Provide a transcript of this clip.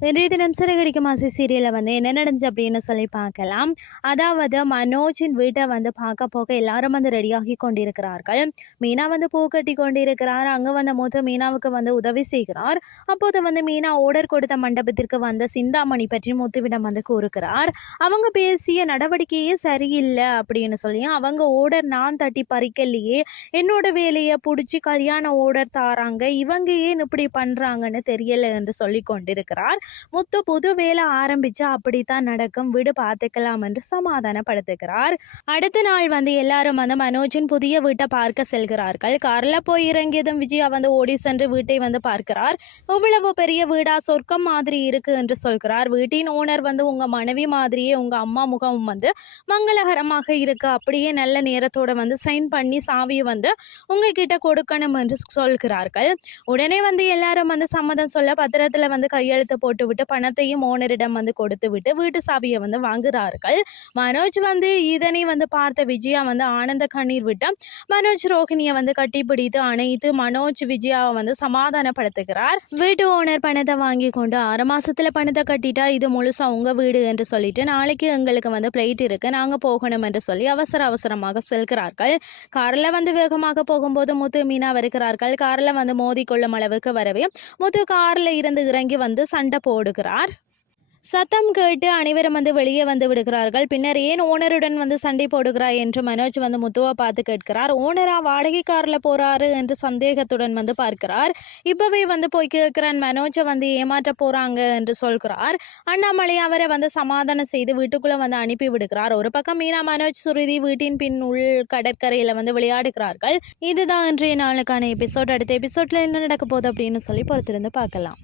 இன்றைய தினம் சிறகடிக்க மாசி சீரியலில் வந்து என்ன நடந்துச்சு அப்படின்னு சொல்லி பார்க்கலாம். அதாவது மனோஜின் வீட்டை வந்து பார்க்க போக எல்லாரும் வந்து ரெடியாகி கொண்டிருக்கிறார்கள். மீனா வந்து பூ கட்டி கொண்டிருக்கிறார். அங்கே வந்த போது மீனாவுக்கு வந்து உதவி செய்கிறார். அப்போது வந்து மீனா ஓடர் கொடுத்த மண்டபத்திற்கு வந்த சிந்தாமணி பற்றி முத்துவிடம் வந்து கூறுகிறார். அவங்க பேசிய நடவடிக்கையே சரியில்லை அப்படின்னு சொல்லி அவங்க ஓடர் நான் தட்டி பறிக்கலையே என்னோட வேலையை பிடிச்சி கல்யாண ஓடர் தாராங்க இவங்க ஏன் இப்படி பண்ணுறாங்கன்னு தெரியலை என்று சொல்லி கொண்டிருக்கிறார். முத்து புது வேலை ஆரம்பிச்சா அப்படித்தான் நடக்கும். விடு பார்த்துக்கலாம் என்று சமாதானப்படுத்துகிறார். அடுத்த நாள் வந்து எல்லாரும் வந்து மனோஜின் புதிய வீட்டை பார்க்க செல்கிறார்கள். கார்ல போய் இறங்கியதும் விஜயா வந்து ஓடி சென்று வீட்டை வந்து பார்க்கிறார். இவ்வளவு பெரிய வீடா? சொர்க்கம் மாதிரி இருக்கு என்று சொல்கிறார். வீட்டின் ஓனர் வந்து உங்க மனைவி மாதிரியே உங்க அம்மா முகமும் வந்து மங்களகரமாக இருக்கு. அப்படியே நல்ல நேரத்தோட வந்து சைன் பண்ணி சாவியை வந்து உங்ககிட்ட கொடுக்கணும் என்று சொல்கிறார்கள். உடனே வந்து எல்லாரும் வந்து சம்மதம் சொல்ல பத்திரத்துல வந்து கையெழுத்து போட்டு விட்டு பணத்தையும் ஓனரிடம் வந்து கொடுத்து விட்டு வீட்டு சாவியை வந்து வாங்குகிறார்கள். மனோஜ் வந்து இதனை வந்து பார்த்த விஜயா வந்து ஆனந்த கண்ணீர் விட்டு மனோஜ் ரோஹிணியை வந்து கட்டிப்பிடித்து அணைத்து மனோஜ் விஜயாவை வந்து சமாதானப்படுத்துகிறார். வீட்டு ஓனர் பணத்தை வாங்கி கொண்டு ஆறு மாசத்துல பணத்தை கட்டிட்டா இது முழுசா உங்க வீடு என்று சொல்லிட்டு நாளைக்கு எங்களுக்கு வந்து பிளைட் இருக்கு நாங்க போகணும் என்று சொல்லி அவசர அவசரமாக செல்கிறார்கள். கார்ல வந்து வேகமாக போகும்போது முத்து மீனா வருகிறார்கள். கார்ல வந்து மோதிக்கொள்ளும் அளவுக்கு வரவே முத்து கார்ல இருந்து இறங்கி வந்து சண்டை போடுகிறார். சத்தம் கேட்டு அனைவரும் வந்து வெளியே வந்து விடுகிறார்கள். பின்னர் ஏன் ஓனருடன் வந்து சண்டை போடுகிறாய் என்று மனோஜ் வந்து முத்துவை பார்த்து கேட்கிறார். ஓனரா வாடகை காரில் போறாரு என்று சந்தேகத்துடன் வந்து பார்க்கிறார். இப்பவே வந்து போய் கேட்கிறான் மனோஜை வந்து ஏமாற்ற போறாங்க என்று சொல்கிறார். அண்ணாமலை அவரை வந்து சமாதானம் செய்து வீட்டுக்குள்ள வந்து அனுப்பி விடுகிறார். ஒரு பக்கம் மீனா மனோஜ் சுருதி வீட்டின் பின் உள் கடற்கரையில வந்து விளையாடுகிறார்கள். இதுதான் இன்றைய நாளுக்கான எபிசோட் அடுத்த எபிசோட்ல என்ன நடக்க போகுது அப்படின்னு சொல்லி பொறுத்திருந்து பார்க்கலாம்.